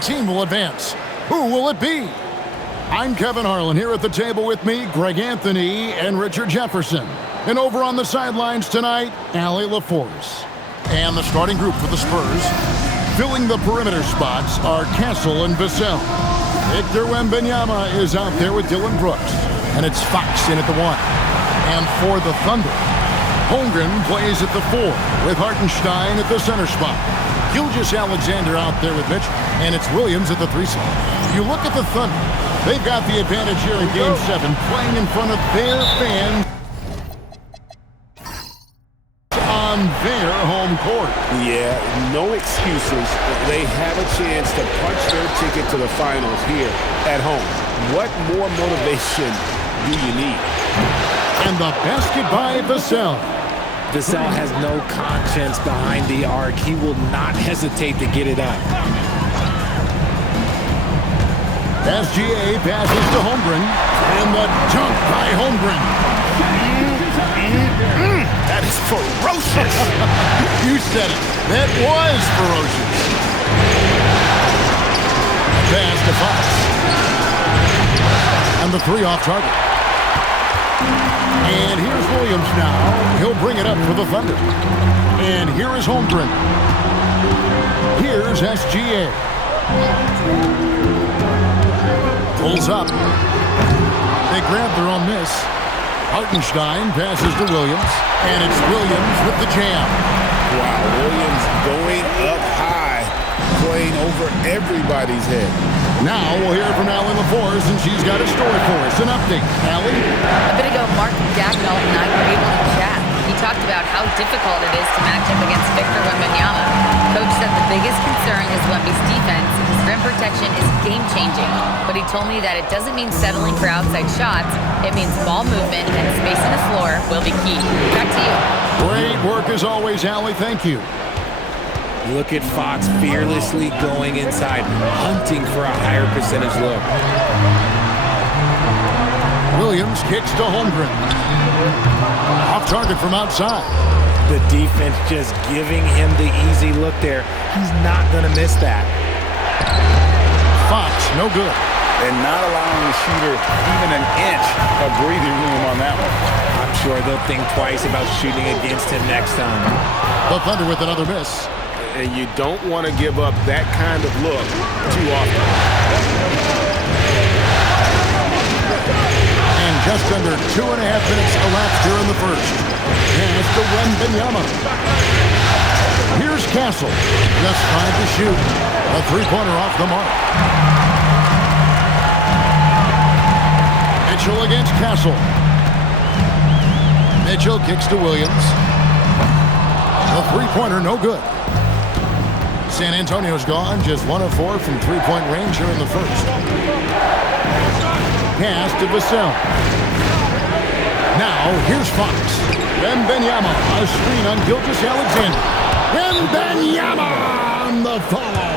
team will advance? Who will it be? I'm Kevin Harlan here at the table with me, Greg Anthony and Richard Jefferson. And over on the sidelines tonight, Allie LaForce. And the starting group for the Spurs, filling the perimeter spots, are Castle and Vassell. Victor Wembanyama is out there with Dylan Brooks. And it's Fox in at the 1. And for the Thunder, Holmgren plays at the 4 with Hartenstein at the center spot. Gilgeous-Alexander out there with Mitchell, and it's Williams at the 3 spot. You look at the Thunder, they've got the advantage here in Game 7, playing in front of their fans on their home court. Yeah, no excuses. They have a chance to punch their ticket to the finals here at home. What more motivation do you need? And the basket by Vassell. Vassell has no conscience behind the arc. He will not hesitate to get it up. SGA passes to Holmgren, and the dunk by Holmgren. That is ferocious. You said it. That was ferocious. Pass to Fox. And the 3 off target. And here's Williams now. He'll bring it up for the Thunder. And here is Holmgren. Here's SGA. Pulls up. They grab their own miss. Hartenstein passes to Williams. And it's Williams with the jam. Wow, Williams going up high, playing over everybody's head. Now we'll hear from Allie LaForce, and she's got a story for us. An update. Allie? A bit ago, Mark Dagnall and I were able to chat. He talked about how difficult it is to match up against Victor Wembanyama. Coach said the biggest concern is Wemby's defense. His rim protection is game-changing. But he told me that it doesn't mean settling for outside shots. It means ball movement and spacing the floor will be key. Back to you. Great work as always, Allie. Thank you. Look at Fox fearlessly going inside, hunting for a higher percentage look. Williams kicks to Holmgren. Off target from outside. The defense just giving him the easy look there. He's not going to miss that. Fox, no good. And not allowing the shooter even an inch of breathing room on that one. I'm sure they'll think twice about shooting against him next time. The Thunder with another miss. And you don't want to give up that kind of look too often. And just under 2.5 minutes elapsed here in the first. Pass to Wembanyama. Here's Castle. Just 5 to shoot. A 3-pointer off the mark. Mitchell against Castle. Mitchell kicks to Williams. The 3-pointer, no good. San Antonio's gone, just 1 of 4 from 3-point range here in the first. Pass to Vassell. Now, here's Fox. Wembanyama, a screen on Gilgeous-Alexander. Wembanyama on the follow.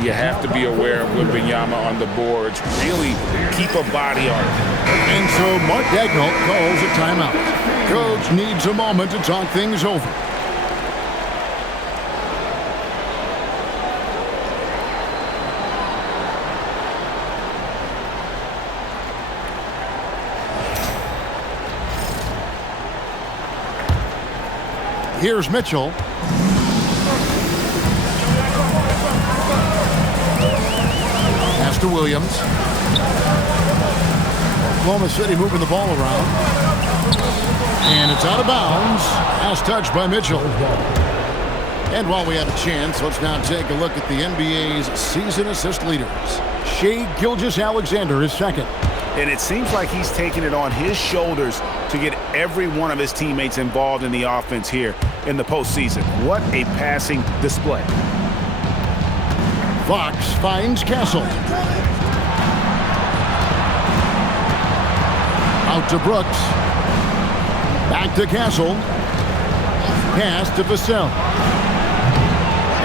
You have to be aware of Wembanyama on the boards. Really keep a body on it. And so Mark Dagnall calls a timeout. Coach needs a moment to talk things over. Here's Mitchell. Pass to Williams. Oklahoma City moving the ball around. And it's out of bounds. Last touch by Mitchell. And while we have a chance, let's now take a look at the NBA's season assist leaders. Shai Gilgeous-Alexander is second. And it seems like he's taking it on his shoulders to get every one of his teammates involved in the offense here in the postseason. What a passing display. Fox finds Castle. Out to Brooks. Back to Castle. Pass to Vassell.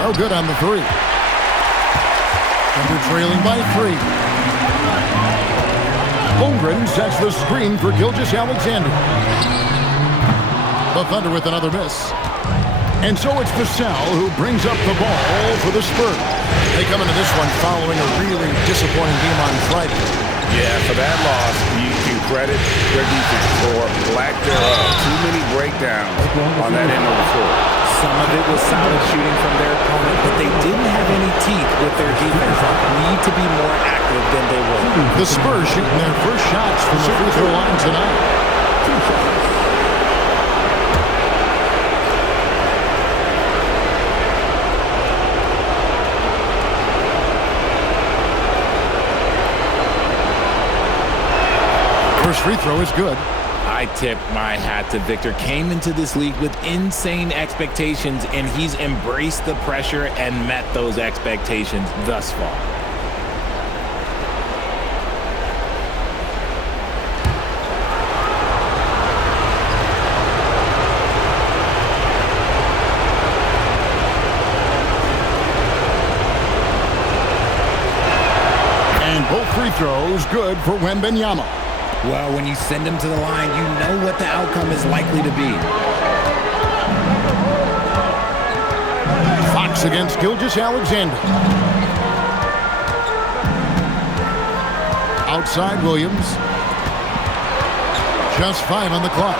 No good on the 3. Thunder trailing by 3. Holmgren sets the screen for Gilgeous-Alexander. The Thunder with another miss. And so it's Vassell who brings up the ball for the Spurs. They come into this one following a really disappointing game on Friday. Yeah, for that loss, you can credit their defense for lack thereof. Too many breakdowns on that end of the floor. Some of it was solid shooting from their opponent, but they didn't have any teeth with their defense. Need to be more active than they were. The Spurs shooting their first shots from the free throw line tonight. First free throw is good. I tip my hat to Victor. Came into this league with insane expectations, and he's embraced the pressure and met those expectations thus far. And both free throws good for Wembanyama. Well, when you send him to the line, you know what the outcome is likely to be. Fox against Gilgeous-Alexander. Outside Williams. Just 5 on the clock.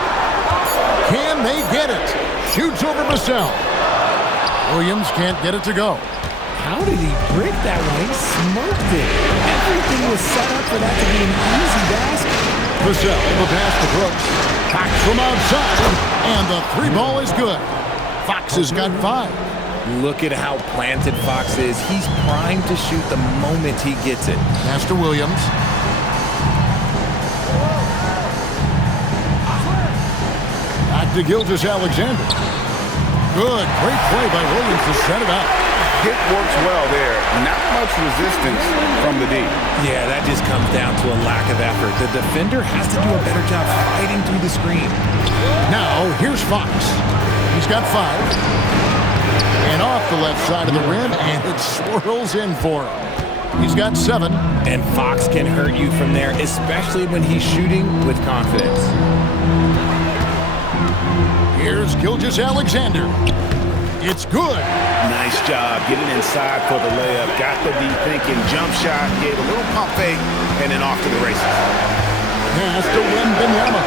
Can they get it? Shoots over Vassell. Williams can't get it to go. How did he break that one? He smoked it. Everything was set up for that to be an easy basket. Vassell, the pass to Brooks. Fox from outside, and the 3 ball is good. Fox has got 5. Look at how planted Fox is. He's primed to shoot the moment he gets it. Pass to Williams. Back to Gilgeous-Alexander. Good, great play by Williams to set it up. Hit works well there. Not much resistance from the D. Yeah, that just comes down to a lack of effort. The defender has to do a better job fighting through the screen. Now, here's Fox. He's got 5. And off the left side of the rim, and it swirls in for him. He's got 7. And Fox can hurt you from there, especially when he's shooting with confidence. Here's Gilgeous-Alexander. It's good. Nice job getting inside for the layup. Got the D thinking. Jump shot. Gave a little pump fake. And then off to the races. Pass to Wembanyama.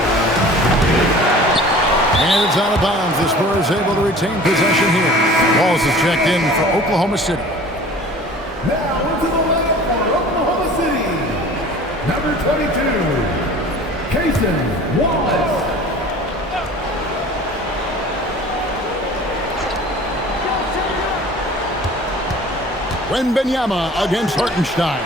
And it's out of bounds. The Spurs able to retain possession here. Walls is checked in for Oklahoma City. Now into the lineup for Oklahoma City. Number 22, Cason Wallace. Wembanyama against Hartenstein.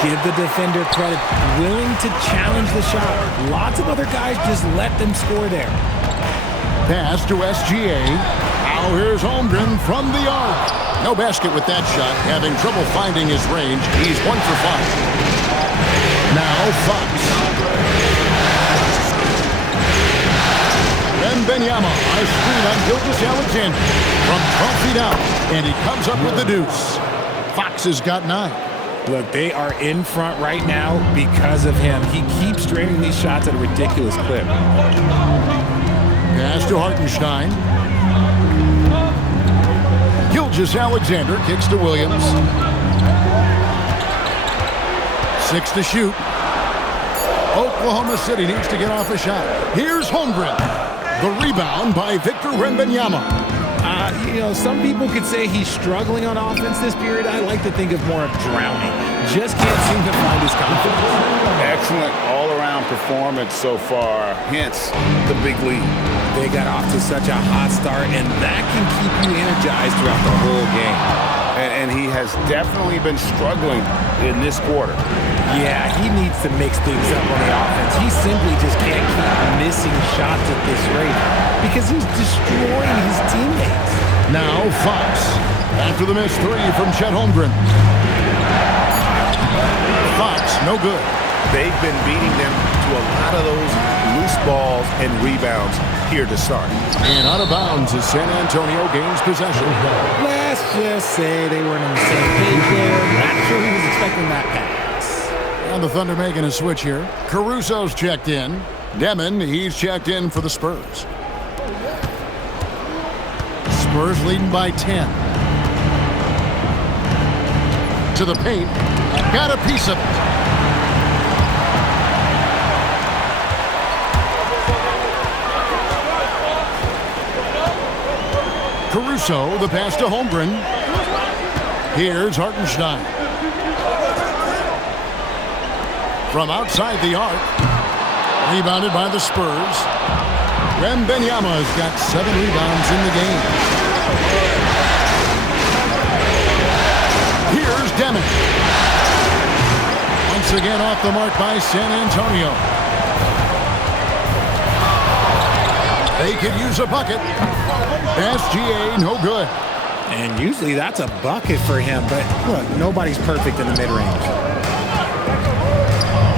Give the defender credit. Willing to challenge the shot. Lots of other guys just let them score there. Pass to SGA. Now here's Holmgren from the arc. No basket with that shot. Having trouble finding his range. He's 1 for 5. Now Fox. Wembanyama. Nice screen on Gilgeous-Alexander. From 12 feet out. And he comes up with the deuce. Fox has got 9. Look, they are in front right now because of him. He keeps draining these shots at a ridiculous clip. Pass to Hartenstein. Gilgeous-Alexander kicks to Williams. 6 to shoot. Oklahoma City needs to get off a shot. Here's Holmgren. The rebound by Victor Wembanyama. Some people could say he's struggling on offense this period. I like to think of more of drowning. Just can't seem to find his confidence. Excellent all-around performance so far. Hence the big lead. They got off to such a hot start, and that can keep you energized throughout the whole game. And he has definitely been struggling in this quarter. Yeah, he needs to mix things up on the offense. He simply just can't keep missing shots at this rate because he's destroying his teammates. Now Fox. After the missed 3 from Chet Holmgren. Fox, no good. They've been beating them to a lot of those loose balls and rebounds here to start. And out of bounds as San Antonio gains possession. Let's just say they weren't on the same page there. Not sure he was expecting that pass. And the Thunder making a switch here. Caruso's checked in. Demon, he's checked in for the Spurs. Spurs leading by 10. To the paint. Got a piece of it. Caruso, the pass to Holmgren. Here's Hartenstein. From outside the arc. Rebounded by the Spurs. Wembanyama's got 7 rebounds in the game. Here's Deming. Once again off the mark by San Antonio. They could use a bucket. SGA, no good. And usually that's a bucket for him, but look, nobody's perfect in the mid-range.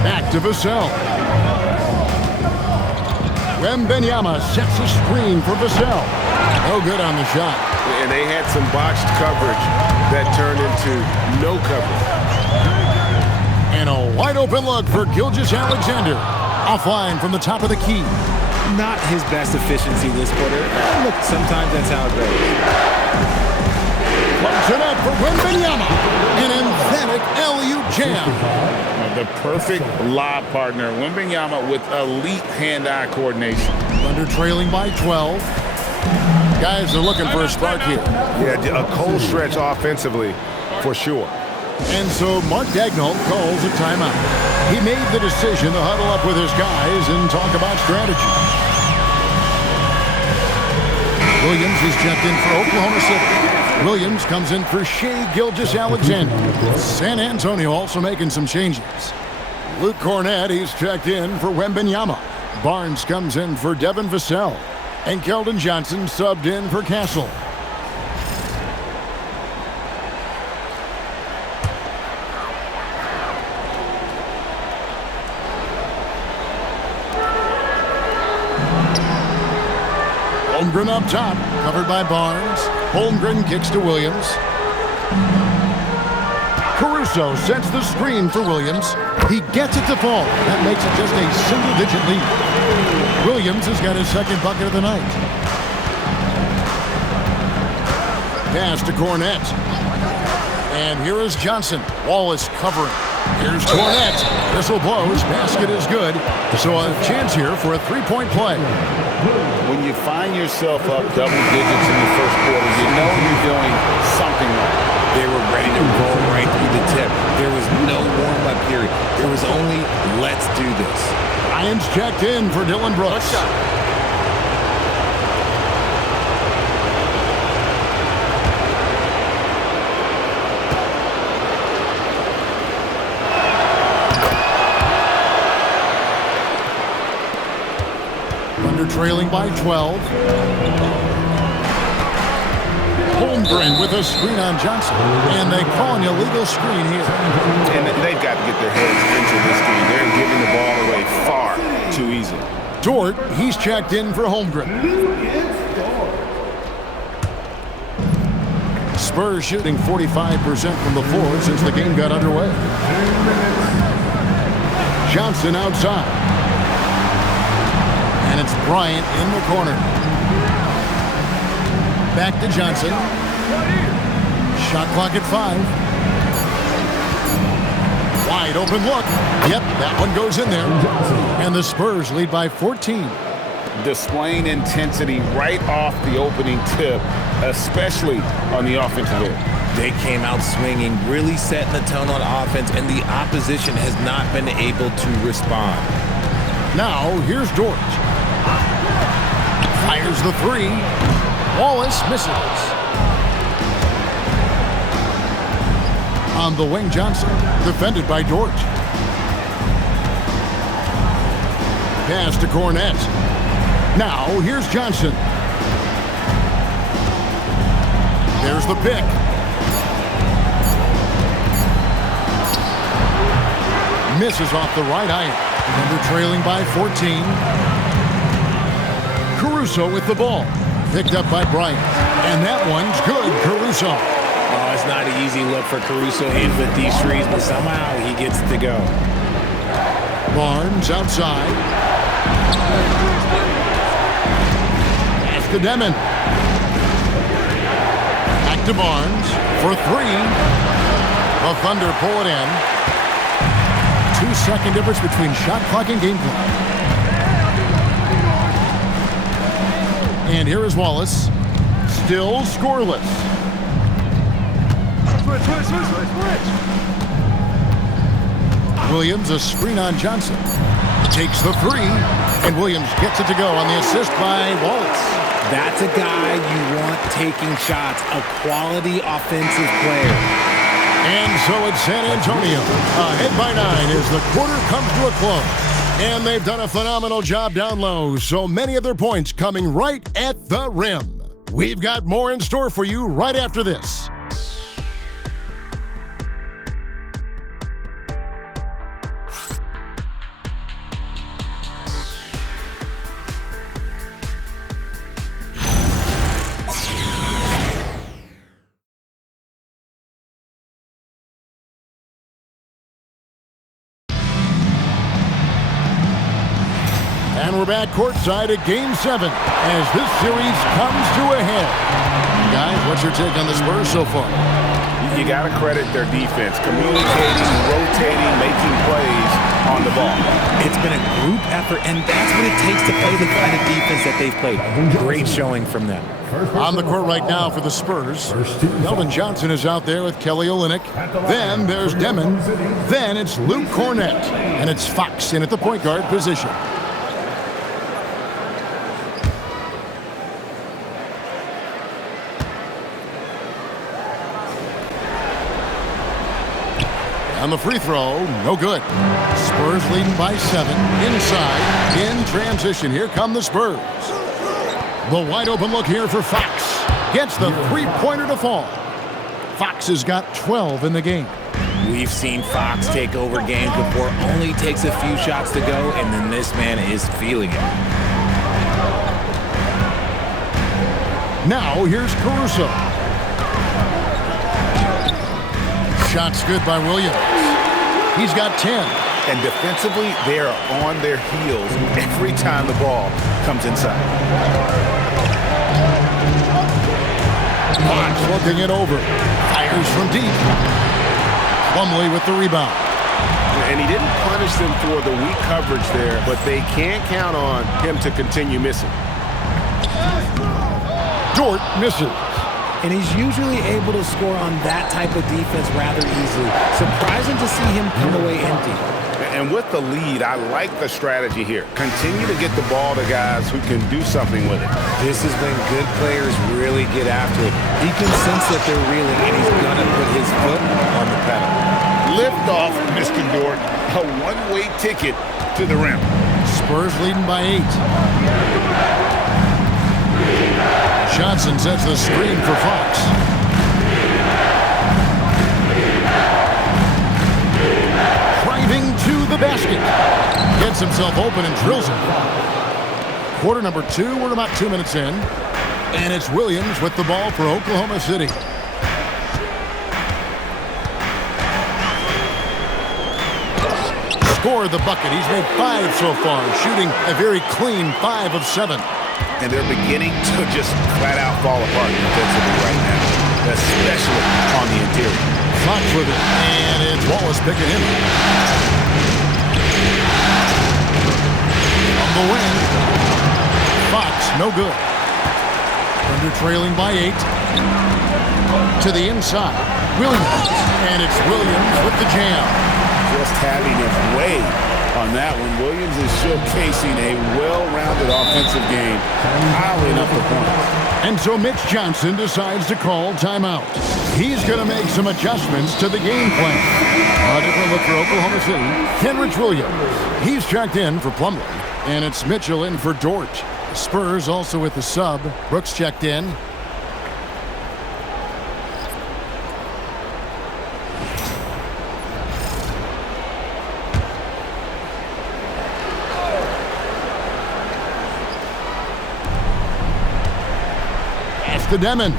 Back to Vassell. Wembanyama sets a screen for Vassell. No good on the shot. And they had some botched coverage that turned into no coverage. And a wide open look for Gilgeous-Alexander. Offline from the top of the key. Not his best efficiency this quarter. Look, sometimes that's how it goes. Close it up for Wembanyama. An emphatic alley-oop jam. The perfect lob partner. Wembanyama with elite hand-eye coordination. Thunder trailing by 12. Guys are looking for a spark here. Yeah, a cold stretch offensively, for sure. And so Mark Daigneault calls a timeout. He made the decision to huddle up with his guys and talk about strategy. Williams is checked in for Oklahoma City. Williams comes in for Shai Gilgeous-Alexander. San Antonio also making some changes. Luke Cornett, he's checked in for Wembanyama. Barnes comes in for Devin Vassell. And Keldon Johnson subbed in for Castle. Holmgren up top, covered by Barnes. Holmgren kicks to Williams. Caruso sets the screen for Williams. He gets it to fall. That makes it just a single-digit lead. Williams has got his second bucket of the night. Pass to Cornett. And here is Johnson. Wallace covering. Here's Cornett. Whistle blows. Basket is good. So a chance here for a three-point play. When you find yourself up double digits in the first quarter, you know you're doing something right. They were ready to roll right through the tip. There was no warm-up period. There was only, let's do this. Lions checked in for Dylan Brooks. Thunder trailing by 12. Holmgren with a screen on Johnson. And they call an illegal screen here. And they've got to get their heads into this game. They're giving the ball away far too easy. Dort, he's checked in for Holmgren. Spurs shooting 45% from the floor since the game got underway. Johnson outside. And it's Bryant in the corner. Back to Johnson. Shot clock at 5. Wide open look. Yep, that one goes in there. And the Spurs lead by 14. Displaying intensity right off the opening tip, especially on the offensive end. They came out swinging, really setting the tone on offense, and the opposition has not been able to respond. Now, here's Dort. Fires the 3. Wallace misses. On the wing, Johnson, defended by Dort. Pass to Cornett. Now, here's Johnson. There's the pick. Misses off the right iron. Thunder trailing by 14. Caruso with the ball. Picked up by Bryant. And that one's good, Caruso. Oh, it's not an easy look for Caruso in with these threes, but somehow he gets to go. Barnes outside. Pass to Deming. Back to Barnes for three. The Thunder pull it in. 2-second difference between shot clock and game clock. And here is Wallace. Still scoreless. Williams, a screen on Johnson. Takes the three, and Williams gets it to go on the assist by Wallace. That's a guy you want taking shots, a quality offensive player. And so it's San Antonio, ahead by 9 as the quarter comes to a close. And they've done a phenomenal job down low, so many of their points coming right at the rim. We've got more in store for you right after this. And we're back courtside at Game 7 as this series comes to a head. Guys, what's your take on the Spurs so far? You got to credit their defense, communicating, rotating, making plays on the ball. It's been a group effort, and that's what it takes to play the kind of defense that they've played. Great showing from them. On the court right now for the Spurs, Keldon Johnson is out there with Kelly Olynyk. Then there's Demon. Then it's Luke Cornett. And it's Fox in at the point guard position. On the free throw, no good. Spurs leading by 7. Inside, in transition. Here come the Spurs. The wide open look here for Fox. Gets the three-pointer to fall. Fox has got 12 in the game. We've seen Fox take over games before. Only takes a few shots to go, and then this man is feeling it. Now here's Caruso. Shot's good by Williams. He's got 10. And defensively, they are on their heels every time the ball comes inside. Fox looking it over. Fires from deep. Plumlee with the rebound. And he didn't punish them for the weak coverage there, but they can't count on him to continue missing. Dort misses. And he's usually able to score on that type of defense rather easily. Surprising to see him come away empty. And with the lead, I like the strategy here. Continue to get the ball to guys who can do something with it. This is when good players really get after it. He can sense that they're reeling, and he's going to put his foot on the pedal. Lift off, Mr. Dort. A one-way ticket to the rim. Spurs leading by 8. Johnson sets the screen for Fox. Driving to the basket. Gets himself open and drills it. Quarter number 2, we're about 2 minutes in. And it's Williams with the ball for Oklahoma City. Scored the bucket. He's made 5 so far, shooting a very clean 5 of 7. And they're beginning to just flat-out fall apart defensively right now, especially on the interior. Fox with it, and it's Wallace picking him. On the wing, Fox, no good. Under trailing by 8. To the inside, Williams, and it's Williams with the jam. Just having his way on that one. Williams is showcasing a well-rounded offensive game, piling up the points. And so Mitch Johnson decides to call timeout. He's going to make some adjustments to the game plan. A different look for Oklahoma City. Kenrich Williams. He's checked in for Plumlee. And it's Mitchell in for Dort. The Spurs also with the sub. Brooks checked in. To Demon.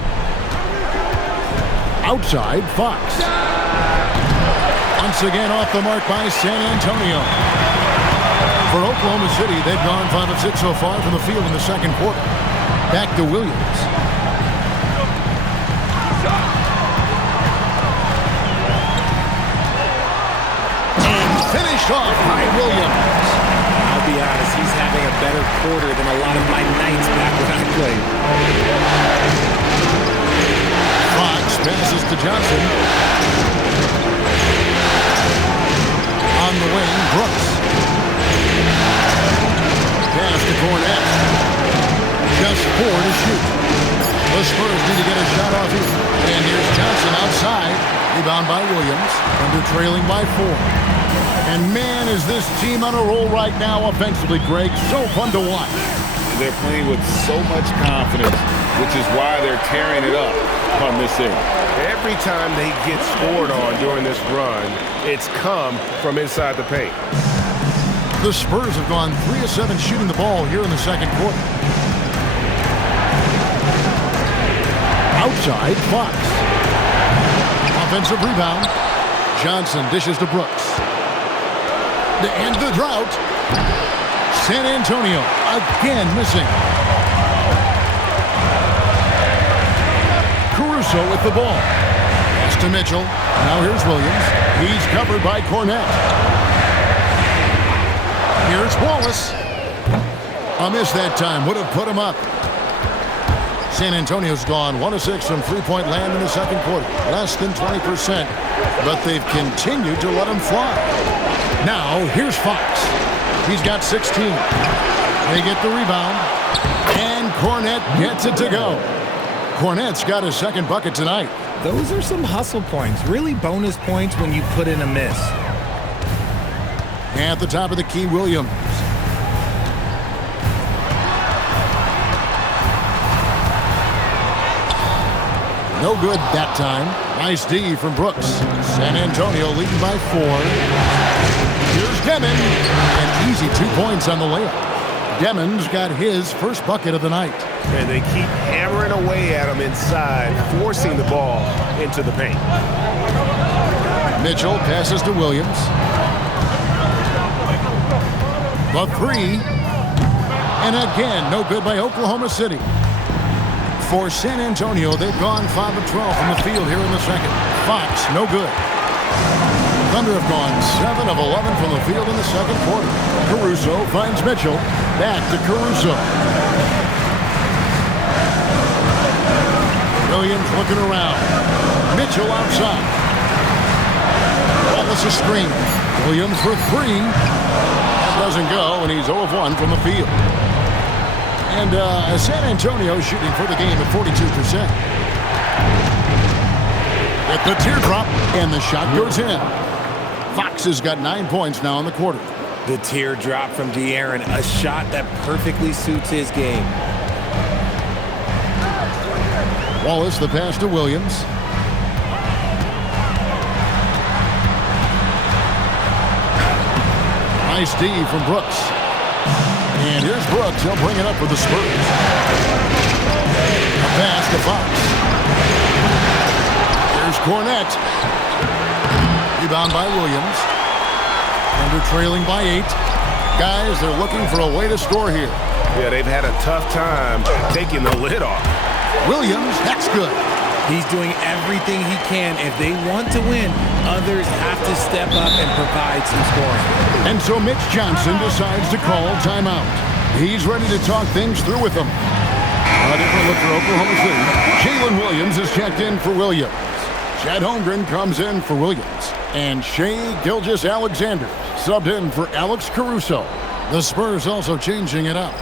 Outside, Fox. Once again off the mark by San Antonio. For Oklahoma City, they've gone 5 of 6 so far from the field in the second quarter. Back to Williams. off by Williams. I'll be honest, he's having a better quarter than a lot of my nights back when I played. Fox passes to Johnson. On the wing, Brooks. Pass to Cornette. Just 4 to shoot. The Spurs need to get a shot off here. And here's Johnson outside. Rebound by Williams. Thunder trailing by 4. And man, is this team on a roll right now offensively, Greg. So fun to watch. They're playing with so much confidence, which is why they're tearing it up on this end. Every time they get scored on during this run, it's come from inside the paint. The Spurs have gone 3 of 7 shooting the ball here in the second quarter. Outside, Fox. Offensive rebound. Johnson dishes to Brooks. To end the drought. San Antonio again missing. Caruso with the ball. Pass to Mitchell. Now here's Williams. He's covered by Cornette. Here's Wallace. A miss that time. Would have put him up. San Antonio's gone 1 of 6 from three-point land in the second quarter. Less than 20%. But they've continued to let him fly. Now, here's Fox. He's got 16. They get the rebound. And Cornette gets it to go. Cornette's got his second bucket tonight. Those are some hustle points. Really bonus points when you put in a miss. At the top of the key, Williams. No good that time. Nice D from Brooks. San Antonio leading by 4. Here's Demon. An easy 2 points on the layup. Demon's got his first bucket of the night. And they keep hammering away at him inside, forcing the ball into the paint. Mitchell passes to Williams. The 3. And again, no good by Oklahoma City. For San Antonio, they've gone 5 of 12 from the field here in the second. Fox, no good. Thunder have gone 7 of 11 from the field in the second quarter. Caruso finds Mitchell. Back to Caruso. Williams looking around. Mitchell outside. Wallace a screen. Williams for 3. That doesn't go, and he's 0 of 1 from the field. And San Antonio shooting for the game at 42%. At the teardrop, and the shot goes in. Fox has got 9 points now in the quarter. The teardrop from De'Aaron, a shot that perfectly suits his game. Wallace, the pass to Williams. Nice D from Brooks. And here's Brooks. He'll bring it up for the Spurs. A pass to Fox. Here's Cornette. Rebound by Williams. Thunder trailing by 8. Guys, they're looking for a way to score here. Yeah, they've had a tough time taking the lid off. Williams, that's good. He's doing everything he can. If they want to win, others have to step up and provide some scoring. And so Mitch Johnson decides to call timeout. He's ready to talk things through with them. A different look for Oklahoma City. Jalen Williams is checked in for Williams. Chad Holmgren comes in for Williams. And Shai Gilgeous-Alexander subbed in for Alex Caruso. The Spurs also changing it up.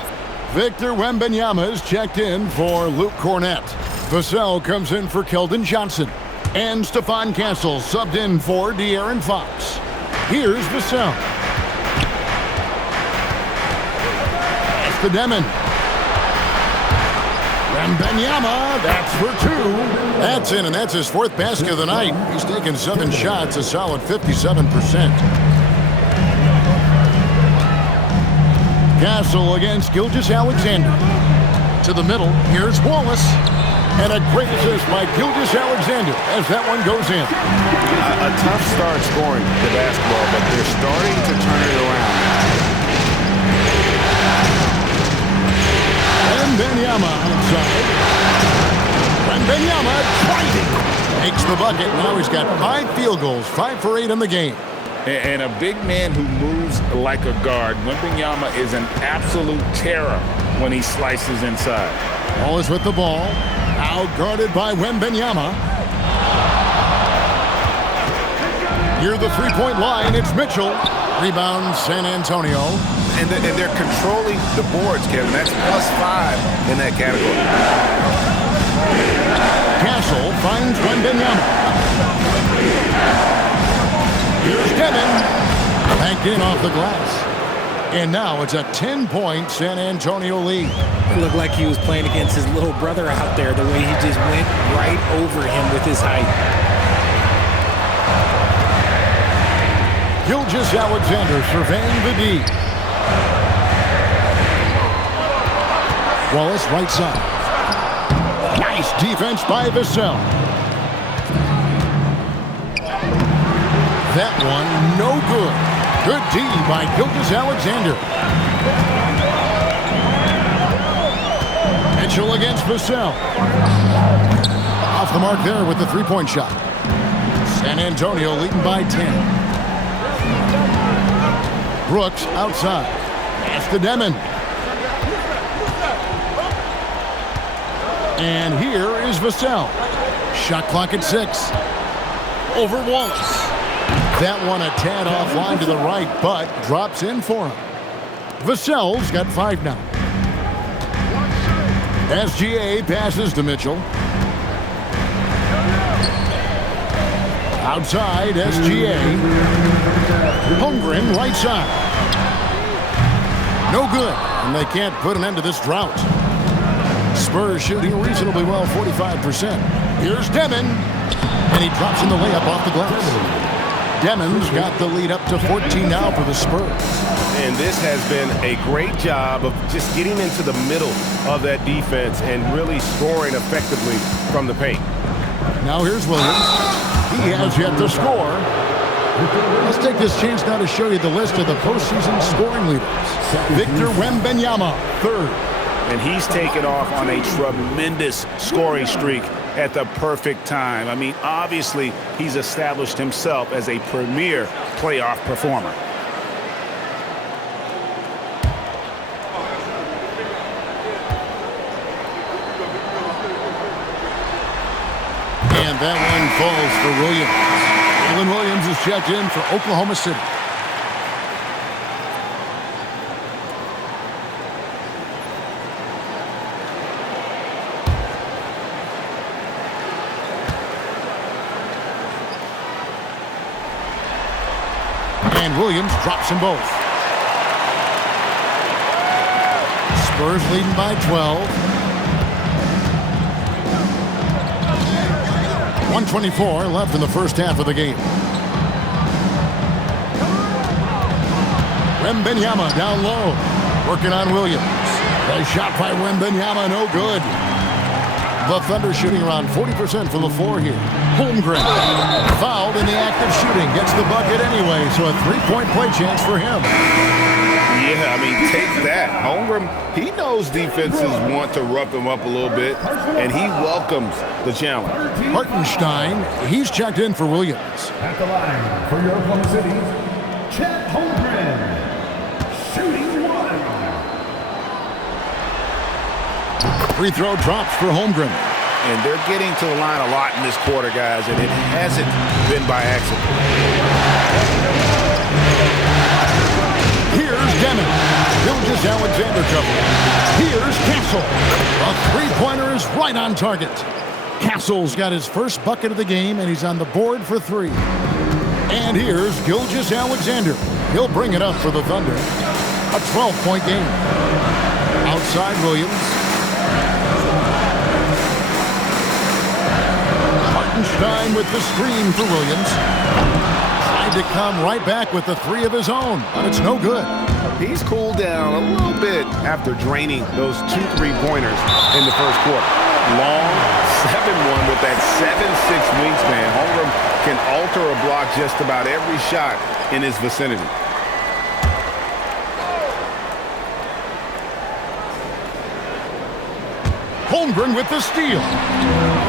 Victor Wembanyama is checked in for Luke Cornette. Vassell comes in for Keldon Johnson. And Stephon Castle subbed in for De'Aaron Fox. Here's Vassell. That's the Demon. Wembanyama, that's for 2. That's in, and that's his 4th basket of the night. He's taken 7 shots, a solid 57%. Castle against Gilgeous-Alexander. To the middle, here's Wallace. And a great assist by Gilgeous-Alexander as that one goes in. A tough start scoring the basketball, but they're starting to turn it around. Wembanyama outside. Wembanyama driving. Makes the bucket. Now he's got 5 field goals, 5 for 8 in the game. And a big man who moves like a guard. Wembanyama is an absolute terror when he slices inside. Ball is with the ball. Out guarded by Wembanyama. Near the three-point line, it's Mitchell. Rebound, San Antonio. And they're controlling the boards, Kevin. That's +5 in that category. Castle finds Wembanyama. Here's Devin. Banked in off the glass. And now it's a 10-point San Antonio lead. It looked like he was playing against his little brother out there, the way he just went right over him with his height. Gilgeous-Alexander surveying the D. Wallace right side. Nice defense by Vassell. That one no good. Good D by Gilgeous-Alexander. Mitchell against Vassell. Off the mark there with the three-point shot. San Antonio leading by 10. Brooks outside. Pass to Demon. And here is Vassell. Shot clock at 6. Over Wallace. That one a tad offline to the right, but drops in for him. Vassell's got 5 now. SGA passes to Mitchell. Outside, SGA. Holmgren right side. No good, and they can't put an end to this drought. Spurs shooting reasonably well, 45%. Here's Demon, and he drops in the layup off the glass. Demon's got the lead up to 14 now for the Spurs. And this has been a great job of just getting into the middle of that defense and really scoring effectively from the paint. Now here's Williams. He has yet to score. Let's take this chance now to show you the list of the postseason scoring leaders. Victor Wembanyama, 3rd. And he's taken off on a tremendous scoring streak at the perfect time. I mean, obviously, he's established himself as a premier playoff performer. And that one falls for Williams. Jalen Williams is checked in for Oklahoma City. And Williams drops them both. Spurs leading by 12. 1:24 left in the first half of the game. Wembanyama down low. Working on Williams. A shot by Wembanyama, no good. The Thunder shooting around 40% from the floor here. Holmgren fouled in the act of shooting. Gets the bucket anyway, so a three-point play chance for him. Yeah, I mean, take that. Holmgren, he knows defenses want to rough him up a little bit, and he welcomes the challenge. Hartenstein, he's checked in for Williams. At the line for your Oklahoma City, Chet Holmgren. Shooting 1. Free throw drops for Holmgren. And they're getting to the line a lot in this quarter, guys, and it hasn't been by accident. Here's Demon. Gilgeous-Alexander cover. Here's Castle. A three-pointer is right on target. Castle's got his first bucket of the game, and he's on the board for 3. And here's Gilgeous-Alexander. He'll bring it up for the Thunder. A 12-point game. Outside Williams. Hartenstein with the screen for Williams. Tried to come right back with the 3 of his own, but it's no good. He's cooled down a little bit after draining those 2 3-pointers in the first quarter. Long 7-1 with that 7'6" wingspan. Holmgren can alter a block just about every shot in his vicinity. Holmgren with the steal.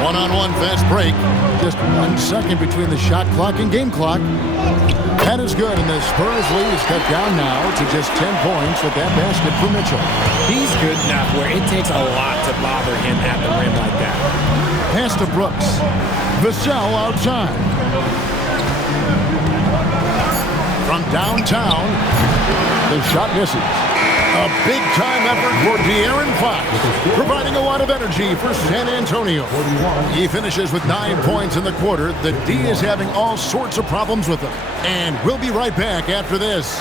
One-on-one fast break. Just 1 second between the shot clock and game clock. That is good, and the Spurs lead is cut down now to just 10 points with that basket for Mitchell. He's good enough where it takes a lot to bother him at the rim like that. Pass to Brooks. Vassell outside. From downtown, the shot misses. A big-time effort for De'Aaron Fox, providing a lot of energy for San Antonio. He finishes with 9 points in the quarter. The D is having all sorts of problems with him. And we'll be right back after this.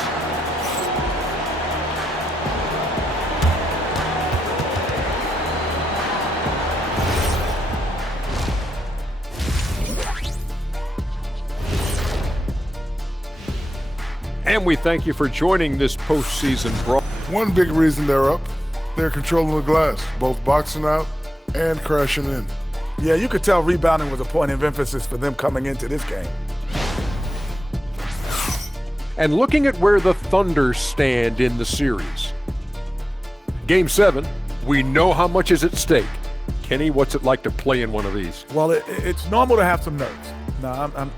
And we thank you for joining this postseason brawl. One big reason they're up, they're controlling the glass, both boxing out and crashing in. Yeah, you could tell rebounding was a point of emphasis for them coming into this game. And looking at where the Thunder stand in the series. Game 7, we know how much is at stake. Kenny, what's it like to play in one of these? Well, it's normal to have some nerves. No,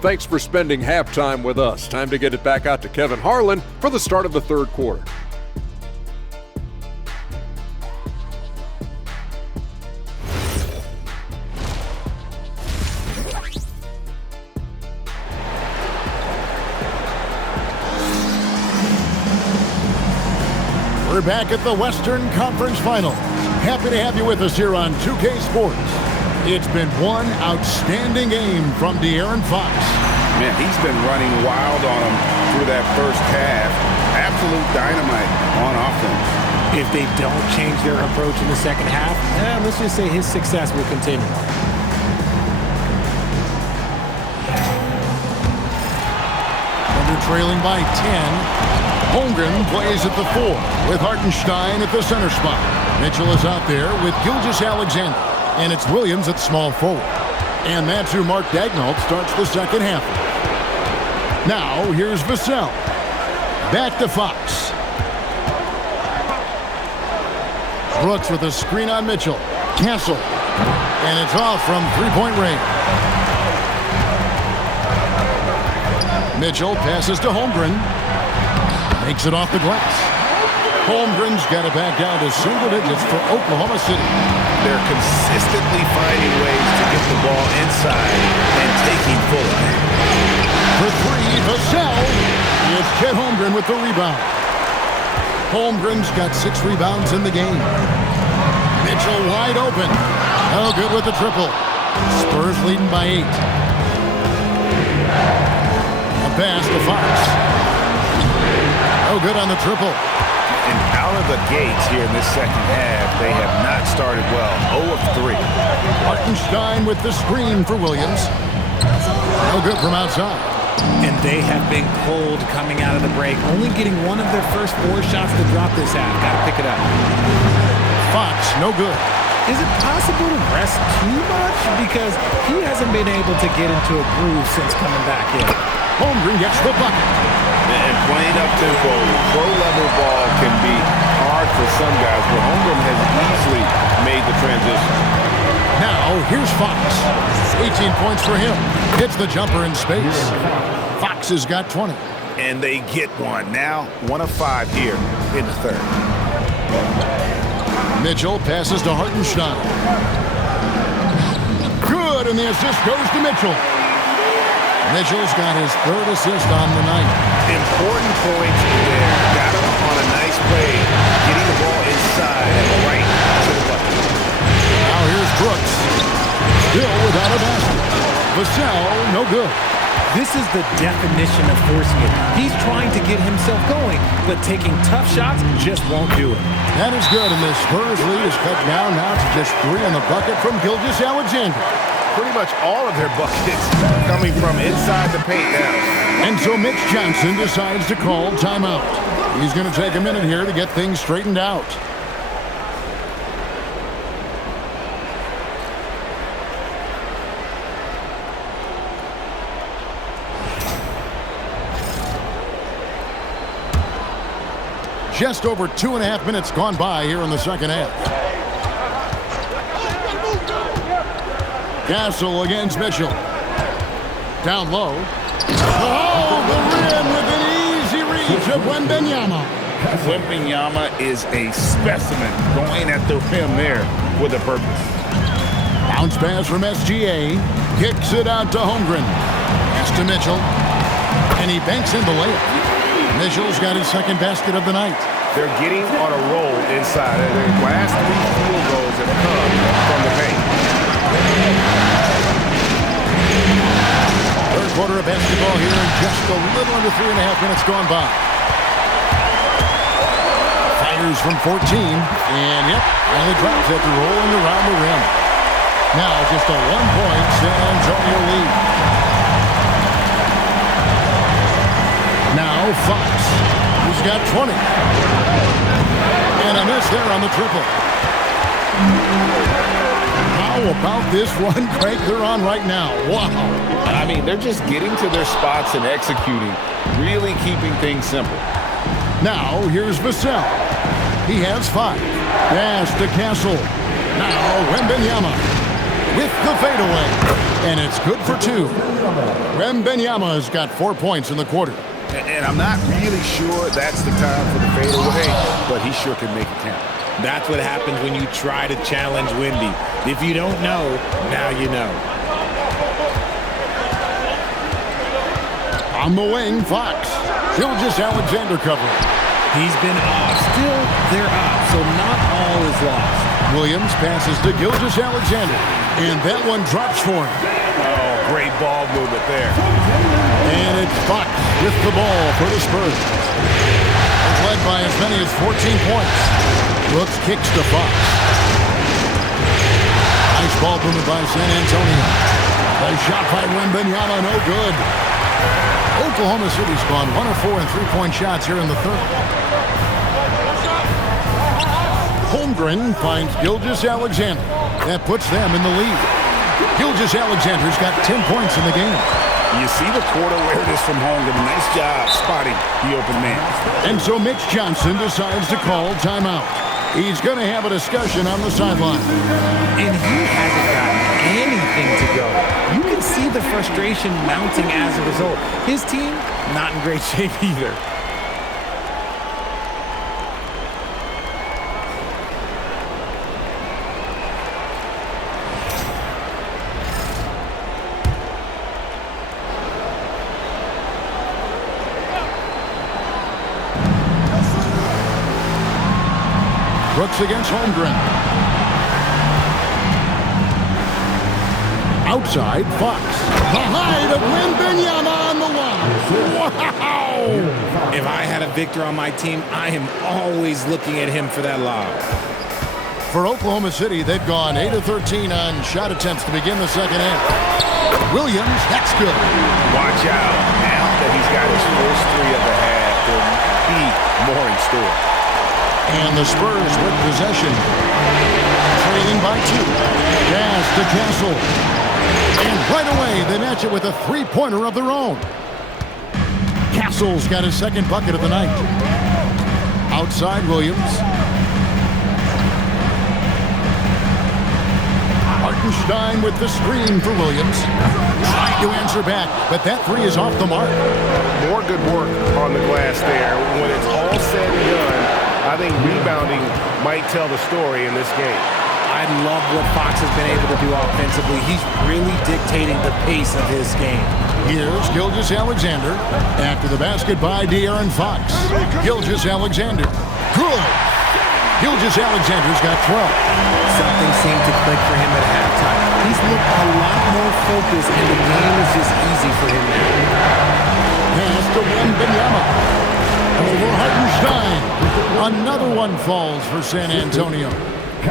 Thanks for spending halftime with us. Time to get it back out to Kevin Harlan for the start of the third quarter. We're back at the Western Conference Finals. Happy to have you with us here on 2K Sports. It's been one outstanding game from De'Aaron Fox. Man, he's been running wild on him through that first half. Absolute dynamite on offense. If they don't change their approach in the second half, let's just say his success will continue. Thunder trailing by 10. Holmgren plays at the 4 with Hartenstein at the center spot. Mitchell is out there with Gilgeous-Alexander. And it's Williams at small forward. And that's who Mark Daigneault starts the second half. Now, here's Vassell. Back to Fox. Brooks with a screen on Mitchell. Castle. And it's off from three-point range. Mitchell passes to Holmgren. Makes it off the glass. Holmgren's got it back down to single digits for Oklahoma City. They're consistently finding ways to get the ball inside and taking full advantage. For three, Vassell. It's Chet Holmgren with the rebound. Holmgren's got 6 rebounds in the game. Mitchell wide open. Oh, good with the triple. Spurs leading by 8. A pass to Fox. Oh, good on the triple. And out of the gates here in this second half, they have not started well. 0 of 3. Hartenstein with the screen for Williams. No good from outside. And they have been cold coming out of the break, only getting one of their first 4 shots to drop this half. Got to pick it up. Fox, no good. Is it possible to rest too much? Because he hasn't been able to get into a groove since coming back in. Holmgren gets the bucket. And playing up-tempo, pro-level ball can be hard for some guys, but Holmgren has easily made the transition. Now, here's Fox. 18 points for him. Hits the jumper in space. Fox has got 20. And they get one. Now, 1 of 5 here in the third. Mitchell passes to Hartenstein. Good, and the assist goes to Mitchell. Mitchell's got his 3rd assist on the night. Important points there. Got him on a nice play, getting the ball inside and right to the bucket. Now here's Brooks. Still without a basket. Vassell, no good. This is the definition of forcing it. He's trying to get himself going, but taking tough shots just won't do it. That is good, and the Spurs lead is cut down now to just 3 on the bucket from Gilgeous-Alexander. Pretty much all of their buckets coming from inside the paint now. And so Mitch Johnson decides to call timeout. He's going to take a minute here to get things straightened out. Just over 2.5 minutes gone by here in the second half. Castle against Mitchell. Down low. Oh, the rim with an easy reach of Wembanyama. Wembanyama is a specimen going at the rim there with a purpose. Bounce pass from SGA. Kicks it out to Holmgren. Pass to Mitchell. And he banks in the layup. Mitchell's got his second basket of the night. They're getting on a roll inside. Their last 3 field goals have come from the paint. Third quarter of basketball here in just a little under 3.5 minutes gone by. Fires from 14. And, yep, finally drops after rolling around the rim. Now just a 1-point San Antonio lead. Now Fox, who's got 20. And a miss there on the triple. How about this one, Craig, they're on right now? Wow. I mean, they're just getting to their spots and executing, really keeping things simple. Now here's Vassell. He has 5. Pass to Castle. Now Wembanyama with the fadeaway. And it's good for 2. Wembanyama's got 4 points in the quarter. And I'm not really sure that's the time for the fadeaway, but he sure can make it count. That's what happens when you try to challenge Wemby. If you don't know, now you know. On the wing, Fox. Gilgeous-Alexander covering. He's been off. Still, they're up, so not all is lost. Williams passes to Gilgeous-Alexander, and that one drops for him. Oh, great ball movement there. And it's Fox with the ball for the Spurs. It's led by as many as 14 points. Brooks kicks to Fox. Nice ball movement by San Antonio. A shot by Wembanyama, no good. Oklahoma City's gone 1 of 4 in 3-point shots here in the third. Holmgren finds Gilgeous-Alexander. That puts them in the lead. Gilgeous-Alexander's got 10 points in the game. You see the court awareness from Holmgren. Nice job spotting the open man. And so Mitch Johnson decides to call timeout. He's going to have a discussion on the sideline. And he hasn't gotten anything to go. You can see the frustration mounting as a result. His team, not in great shape either. Brooks against Holmgren. Outside, Fox. The height of Wembanyama on the line. Wow! If I had a Victor on my team, I am always looking at him for that lob. For Oklahoma City, they've gone 8 of 13 on shot attempts to begin the second half. Williams, that's good. Watch out. Now that he's got his first 3 of the half, there'll be more in store. And the Spurs with possession. Trailing by 2. Pass to Castle. And right away, they match it with a 3-pointer of their own. Castle's got his second bucket of the night. Outside, Williams. Hartenstein with the screen for Williams. Trying to answer back, but that 3 is off the mark. More good work on the glass there. When it's all said and done, I think rebounding might tell the story in this game. I love what Fox has been able to do offensively. He's really dictating the pace of his game. Here's Gilgeous-Alexander. After the basket by De'Aaron Fox. Gilgeous-Alexander. Good. Gilgeous-Alexander's got 12. Something seemed to click for him at halftime. He's looked a lot more focused, and the game is just easy for him now. Pass to Wembanyama. Over Hartenstein. Another one falls for San Antonio.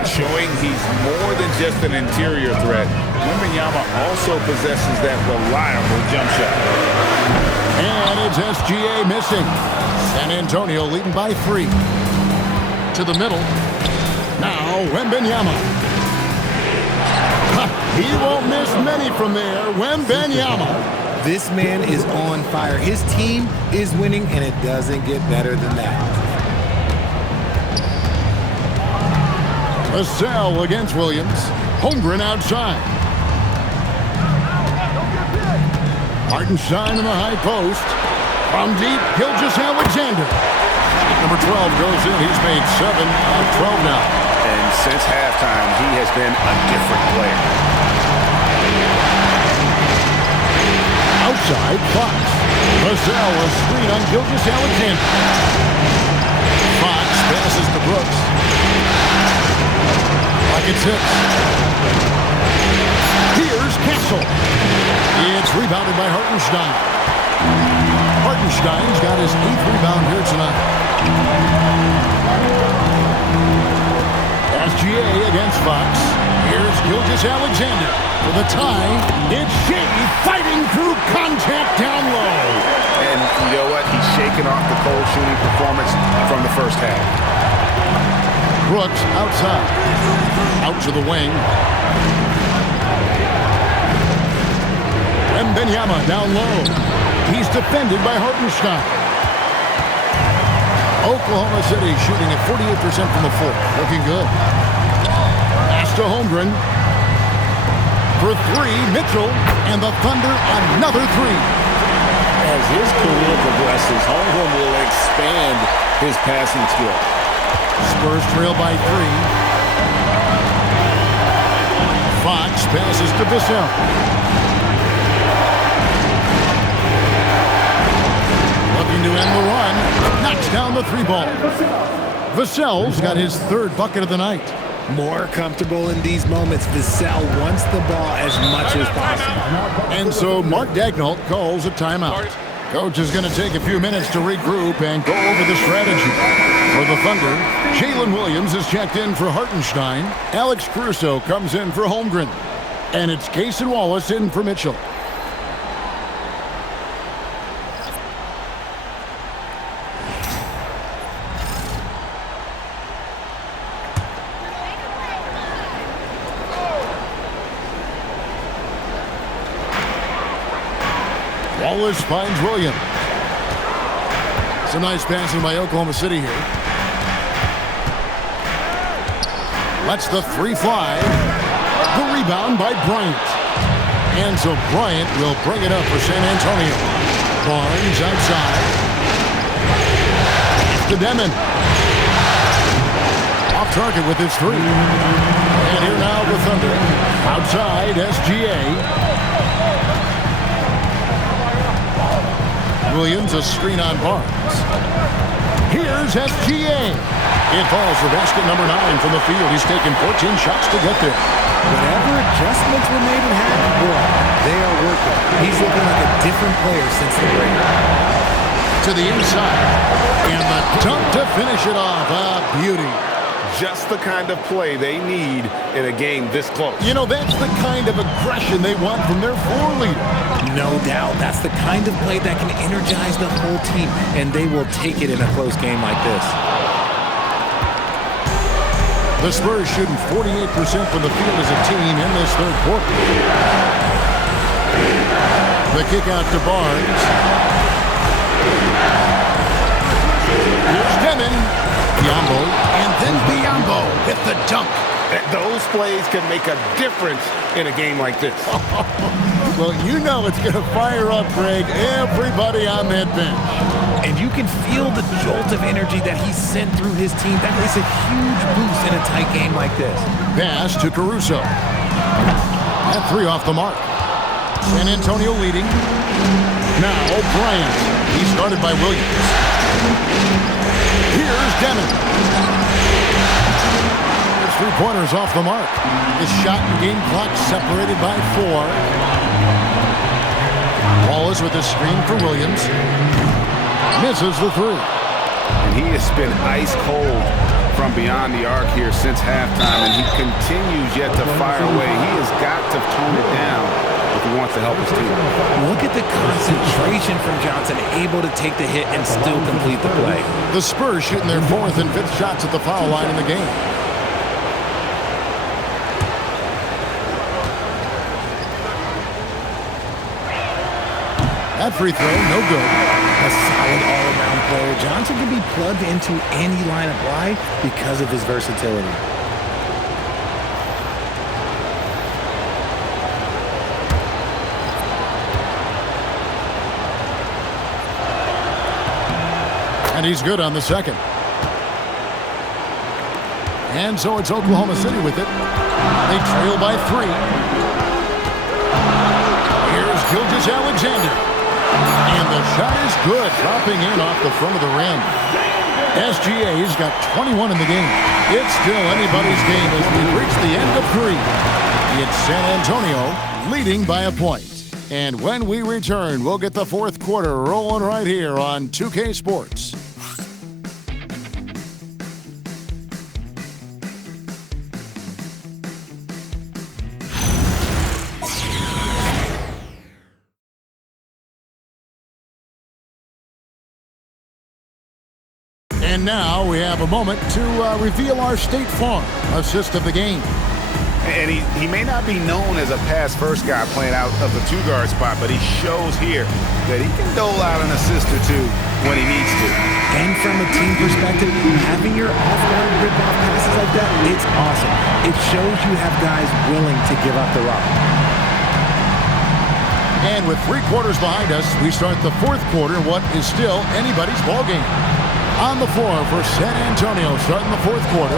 Showing he's more than just an interior threat. Wembanyama also possesses that reliable jump shot. And it's SGA missing. San Antonio leading by 3. To the middle. Now Wembanyama. He won't miss many from there. Wembanyama. This man is on fire. His team is winning, and it doesn't get better than that. Vassell against Williams. Holmgren outside. Hartenstein in the high post. From deep, Gilgeous-Alexander. Number 12 goes in. He's made 7 out of 12 now. And since halftime, he has been a different player. Outside, Fox. Vassell a screen on Gilgeous-Alexander. Fox passes to Brooks. Rockets 6. Here's Castle. It's rebounded by Hartenstein. Hartenstein's got his 8th rebound here tonight. SGA against Fox. Here's Gilgeous-Alexander for the tie. It's Shea fighting through contact down low. And you know what? He's shaking off the cold shooting performance from the first half. Brooks outside. Out to the wing. Wembanyama down low. He's defended by Hartenstein. Oklahoma City shooting at 48% from the floor. Looking good. Pass to Holmgren. For 3, Mitchell. And the Thunder another 3. As his career progresses, Holmgren will expand his passing skill. Spurs trail by 3. Fox passes to Vassell. Looking to end the run. Knocks down the 3 ball. Vassell's got his 3rd bucket of the night. More comfortable in these moments. Vassell wants the ball as much as possible. And so Mark Daigneault calls a timeout. Coach is going to take a few minutes to regroup and go over the strategy. For the Thunder, Jalen Williams is checked in for Hartenstein. Alex Caruso comes in for Holmgren. And it's Cason Wallace in for Mitchell. Wallace finds Williams. It's a nice passing by Oklahoma City here. Lets the 3 fly. The rebound by Bryant. And so Bryant will bring it up for San Antonio. Barnes outside. To Demon. Off target with his 3. And here now the Thunder. Outside SGA. Williams, a screen on Barnes. Here's SGA. It falls for basket number 9 from the field. He's taken 14 shots to get there. Whatever adjustments were made in half, boy, they are working. He's looking like a different player since the break. To the inside. And the dunk to finish it off. A beauty. Just the kind of play they need in a game this close. You know, that's the kind of aggression they want from their floor leader. No doubt. That's the kind of play that can energize the whole team, and they will take it in a close game like this. The Spurs shooting 48% from the field as a team in this 3rd quarter. The kick out to Barnes. Here's Demon. Biombo. And then Biombo with the dunk. Those plays can make a difference in a game like this. Well, you know it's going to fire up, Greg, everybody on that bench. And you can feel the jolt of energy that he sent through his team. That is a huge boost in a tight game like this. Pass to Caruso. That 3 off the mark. San Antonio leading. Now Bryant. He started by Williams. Here's Demon. His 3-pointers off the mark. His shot and game clock separated by 4. Wallace with a screen for Williams. Misses the 3. And he has been ice cold from beyond the arc here since halftime, and he continues yet to fire away. He has got to tone it down if he wants to help his team. Look at the concentration from Johnson, able to take the hit and still complete the play. The Spurs shooting their 4th and 5th shots at the foul line in the game. That free throw, no good. A solid all-around player. Johnson can be plugged into any line of play because of his versatility. And he's good on the second. And so it's Oklahoma City with it. They trail by 3. Here's Gilgeous-Alexander. And the shot is good, dropping in off the front of the rim. SGA's got 21 in the game. It's still anybody's game as we reach the end of 3. It's San Antonio leading by a point. And when we return, we'll get the fourth quarter rolling right here on 2K Sports. And now we have a moment to reveal our State Farm assist of the game. And he may not be known as a pass-first guy playing out of the two-guard spot, but he shows here that he can dole out an assist or two when he needs to. And from a team perspective, having your off-guard rip-off passes like that, it's awesome. It shows you have guys willing to give up the rock. And with 3 quarters behind us, we start the fourth quarter in what is still anybody's ballgame. On the floor for San Antonio, starting the fourth quarter.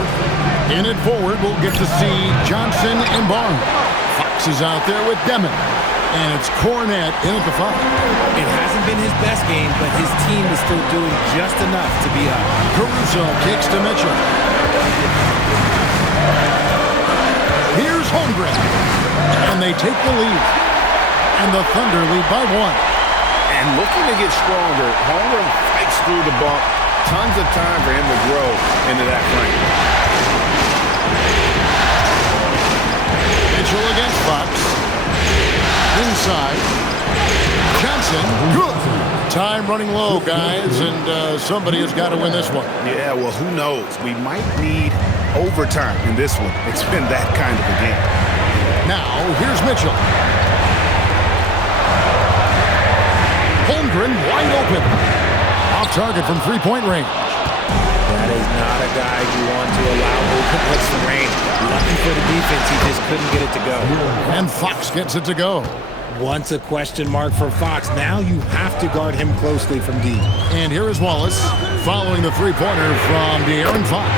In it forward, we'll get to see Johnson and Barnes. Fox is out there with Demon. And it's Cornette in at the 5. It hasn't been his best game, but his team is still doing just enough to be up. Caruso kicks to Mitchell. Here's Holmgren. And they take the lead. And the Thunder lead by 1. And looking to get stronger, Holmgren fights through the bump. Tons of time for him to grow into that frame. Mitchell against Fox. Inside. Johnson. Good. Time running low, guys, and somebody has got to win this one. Yeah, well, who knows? We might need overtime in this one. It's been that kind of a game. Now, here's Mitchell. Holmgren wide open. Off target from three-point range. That is not a guy you want to allow open what's the range. Lucky for the defense, he just couldn't get it to go. And Fox gets it to go. Once a question mark for Fox, now you have to guard him closely from deep. And here is Wallace following the three-pointer from De'Aaron Fox.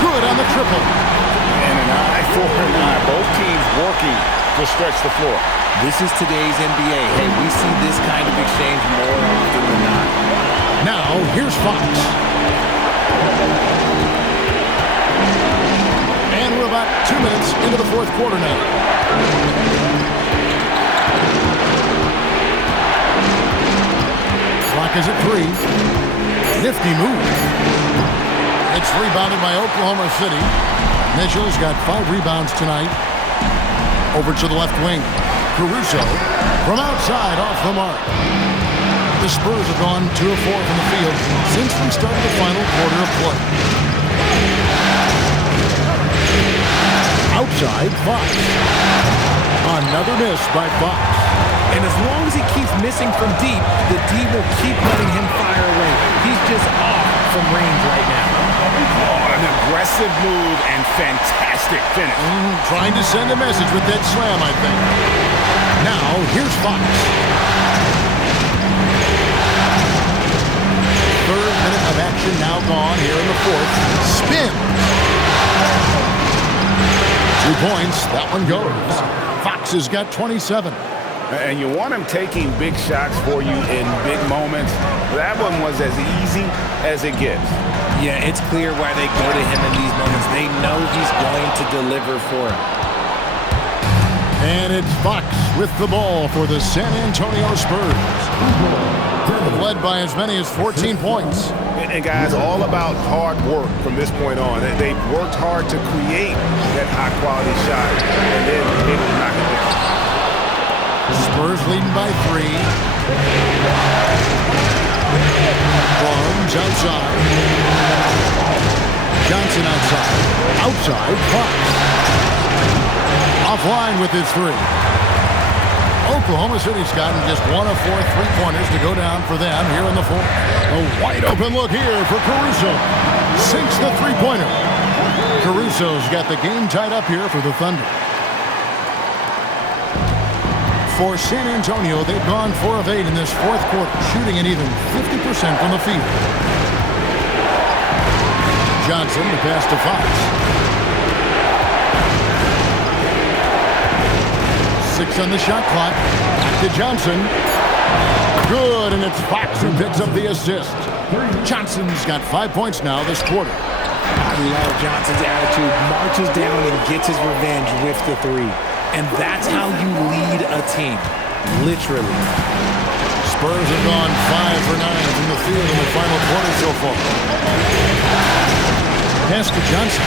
Good on the triple. And an eye for an eye. Both teams working to stretch the floor. This is today's NBA. Hey, we see this kind of exchange more often than not. Now, here's Fox. And we're about 2 minutes into the fourth quarter now. Clock is at 3. Nifty move. It's rebounded by Oklahoma City. Mitchell's got 5 rebounds tonight. Over to the left wing. Caruso from outside off the mark. The Spurs have gone 2 of 4 from the field since we started the final quarter of play. Outside, Fox. Another miss by Fox. And as long as he keeps missing from deep, the D will keep letting him fire away. He's just off from range right now. Oh, an aggressive move and fantastic finish. Trying to send a message with that slam, I think. Now, here's Fox. 3rd minute of action now gone here in the fourth. Spin. 2 points. That one goes. Fox has got 27. And you want him taking big shots for you in big moments. That one was as easy as it gets. Yeah, it's clear why they go to him in these moments. They know he's going to deliver for him. And it's Fox with the ball for the San Antonio Spurs. Led by as many as 14 points. And guys, all about hard work from this point on. They've worked hard to create that high-quality shot, and then able to knock it down. Spurs leading by 3. Barnes outside. Johnson outside. Outside, Fox. Offline with his 3. Oklahoma City's gotten just 1 of 4 3-pointers to go down for them here in the fourth. A wide open look here for Caruso. Sinks the 3-pointer. Caruso's got the game tied up here for the Thunder. For San Antonio, they've gone 4 of 8 in this fourth quarter, shooting an even 50% from the field. Johnson, the pass to Fox. 6 on the shot clock. Back to Johnson. Good, and it's Fox who picks up the assist. Johnson's got 5 points now this quarter. I love Johnson's attitude. Marches down and gets his revenge with the three. And that's how you lead a team. Literally. Spurs have gone 5 for 9 from the field in the final quarter so far. Pass to Johnson.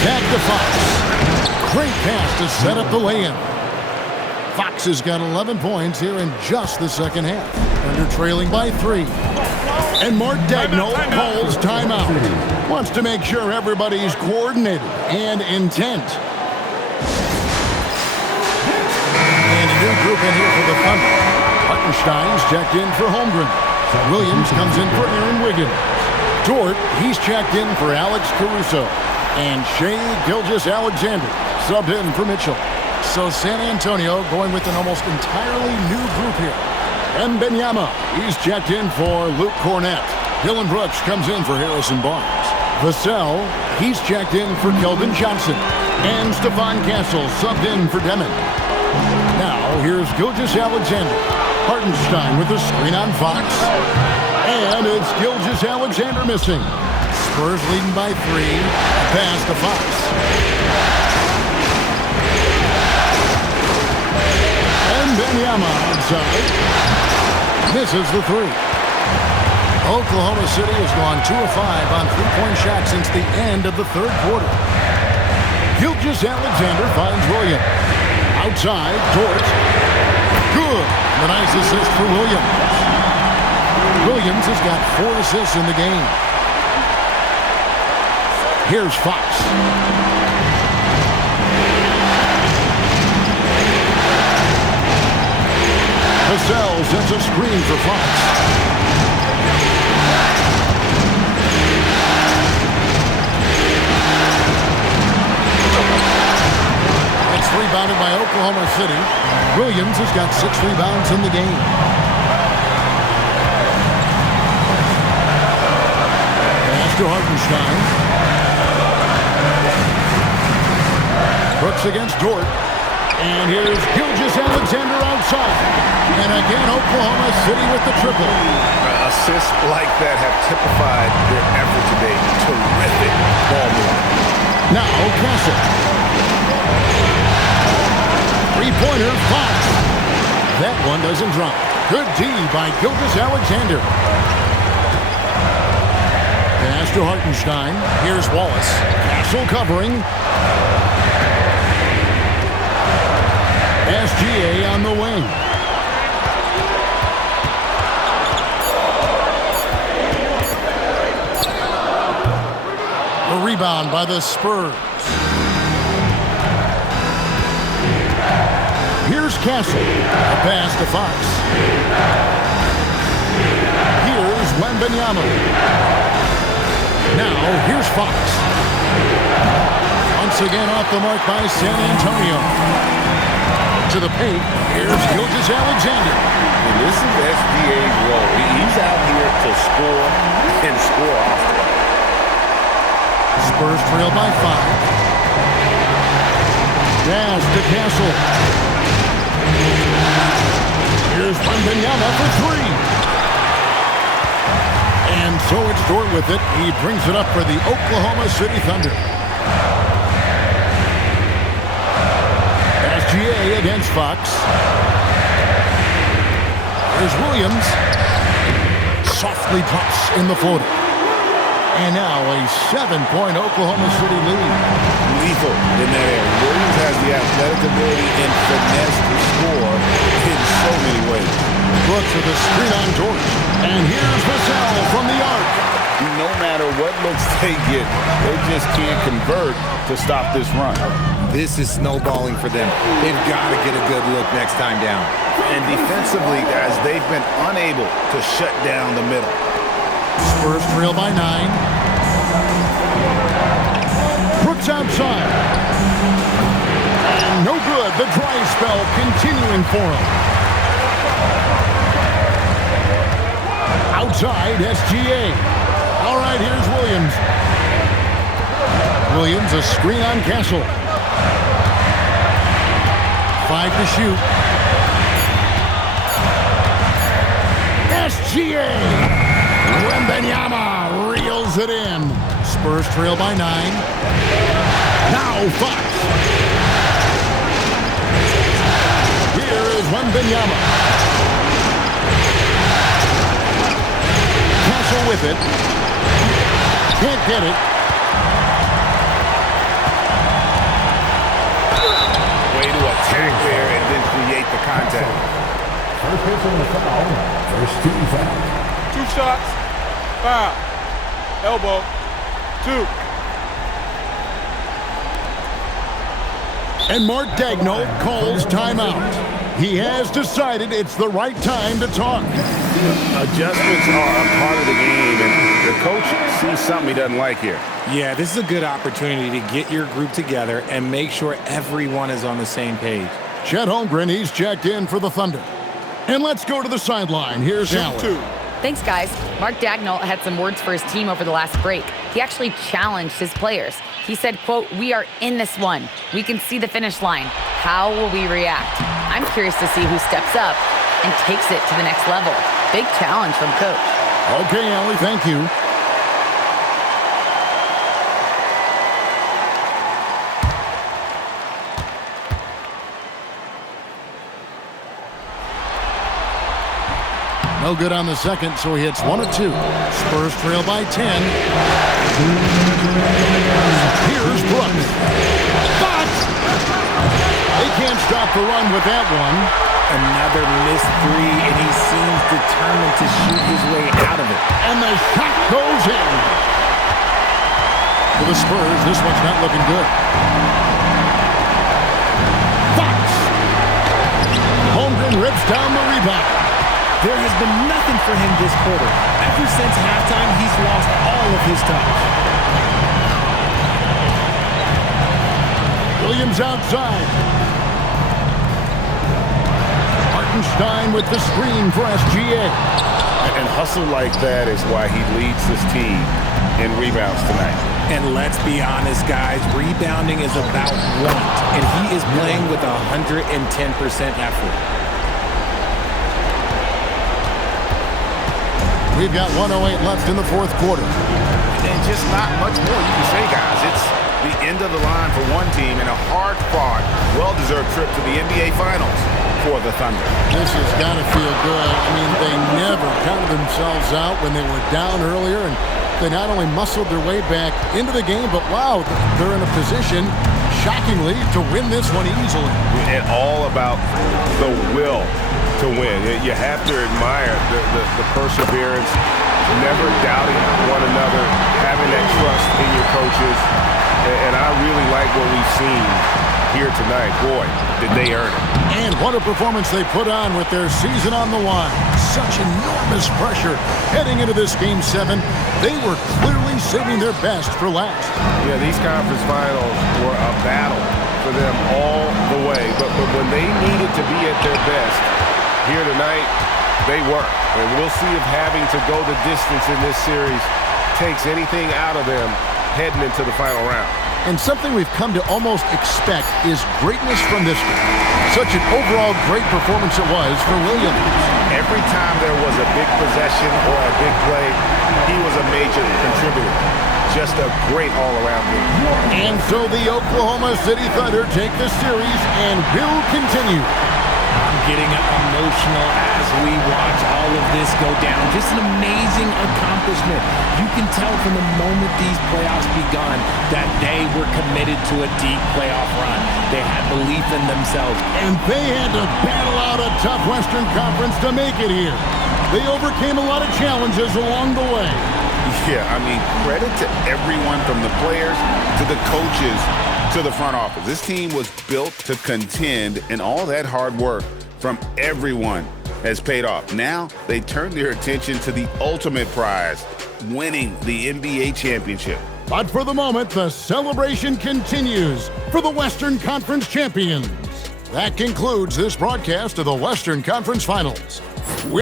Back to Fox. Great pass to set up the lay-in. Fox has got 11 points here in just the second half. Under trailing by 3. And Mark Dagnall calls timeout. Wants to make sure everybody's coordinated and intent. And a new group in here for the Thunder. Hartenstein's checked in for Holmgren. Williams comes in for Aaron Wiggins. Dort, he's checked in for Alex Caruso. And Shai Gilgeous-Alexander subbed in for Mitchell. So San Antonio going with an almost entirely new group here. And Wembanyama, he's checked in for Luke Cornett. Dylan Brooks comes in for Harrison Barnes. Vassell, he's checked in for Keldon Johnson. And Stephon Castle subbed in for Demon. Now here's Gilgeous-Alexander. Hartenstein with a screen on Fox. And it's Gilgeous-Alexander missing. Spurs leading by 3. A pass to Fox. And Wembanyama outside. Misses the 3. Oklahoma City has gone 2 of 5 on three-point shots since the end of the third quarter. Gilgeous-Alexander finds Williams. Outside, Dort. Good. The nice assist for Williams. Williams has got 4 assists in the game. Here's Fox. Vassell sets a screen for Fox. It's rebounded by Oklahoma City. Williams has got 6 rebounds in the game. Pass to Hartenstein. Brooks against Dort. And here's Gilgeous-Alexander outside. And again, Oklahoma City with the triple. Assists like that have typified their effort today. Terrific ball movement. Now, Castle. Three-pointer, Fox. That one doesn't drop. Good D by Gilgeous-Alexander. Pass to Hartenstein. Here's Wallace. Castle covering. SGA on the wing. A rebound by the Spurs. Here's Castle. A pass to Fox. Here's Wembanyama. Now, here's Fox. Once again off the mark by San Antonio. To the paint, here's Gilgeous-Alexander. And this is SGA's role. He's out here to score and score often. Spurs trail by 5. Pass to Castle. Here's Wembanyama for 3. And so it's Dort with it. He brings it up for the Oklahoma City Thunder. SGA against Fox. Here's Williams. Softly drops in the floater. And now a 7-point Oklahoma City lead. Lethal in that area. Williams has the athletic ability and finesse to score in so many ways. Brooks with a screen on Dort. And here's Vassell from the arc. No matter what looks they get, they just can't convert to stop this run. This is snowballing for them. They've got to get a good look next time down. And defensively, guys, they've been unable to shut down the middle. Spurs trail by 9. Brooks outside. And no good. The dry spell continuing for him. Outside, SGA. All right, here's Williams. Williams, a screen on Castle. 5 to shoot. SGA! Wembanyama reels it in. Spurs trail by 9. Now Fox. Here is Wembanyama. Castle with it. Can't get it. Way to attack there and then create the contact. First personal foul. First team foul. 2 shots. Foul. Elbow. 2. And Mark Daigneault calls timeout. He has decided it's the right time to talk. Adjustments are a part of the game, and the coach sees something he doesn't like here. Yeah, this is a good opportunity to get your group together and make sure everyone is on the same page. Chet Holmgren, he's checked in for the Thunder. And let's go to the sideline. Here's Allen. Thanks, guys. Mark Daigneault had some words for his team over the last break. He actually challenged his players. He said, quote, "We are in this one. We can see the finish line. How will we react?" I'm curious to see who steps up and takes it to the next level. Big challenge from coach. Okay, Allie, thank you. No good on the second, so he hits 1 of 2. Spurs trail by 10. Here's Brooks. Fox! They can't stop the run with that one. Another missed 3, and he seems determined to shoot his way out of it. And the shot goes in. For the Spurs, this one's not looking good. Fox! Holmgren rips down the rebound. There has been nothing for him this quarter. Ever since halftime, he's lost all of his touch. Williams outside. Hartenstein with the screen for SGA. And hustle like that is why he leads his team in rebounds tonight. And let's be honest, guys, rebounding is about want, and he is playing with 110% effort. We've got 1:08 left in the fourth quarter. And just not much more you can say, guys. It's the end of the line for one team and a hard-fought, well-deserved trip to the NBA Finals for the Thunder. This has got to feel good. I mean, they never counted themselves out when they were down earlier, and they not only muscled their way back into the game, but wow, they're in a position, shockingly, to win this one easily. And all about the will to win. You have to admire the perseverance, never doubting one another, having that trust in your coaches. And I really like what we've seen here tonight. Boy, did they earn it. And what a performance they put on with their season on the line. Such enormous pressure heading into this Game 7. They were clearly saving their best for last. Yeah, these conference finals were a battle for them all the way. But when they needed to be at their best, here tonight, they were. And we'll see if having to go the distance in this series takes anything out of them heading into the final round. And something we've come to almost expect is greatness from this one. Such an overall great performance it was for Williams. Every time there was a big possession or a big play, he was a major contributor. Just a great all-around game. And so the Oklahoma City Thunder take the series and will continue. I'm getting emotional as we watch all of this go down. Just an amazing accomplishment. You can tell from the moment these playoffs begun that they were committed to a deep playoff run. They had belief in themselves. And they had to battle out a tough Western Conference to make it here. They overcame a lot of challenges along the way. Yeah, I mean, credit to everyone from the players to the coaches to the front office. This team was built to contend, and all that hard work from everyone has paid off. Now they turn their attention to the ultimate prize, winning the NBA championship. But for the moment, the celebration continues for the Western Conference champions. That concludes this broadcast of the Western Conference Finals.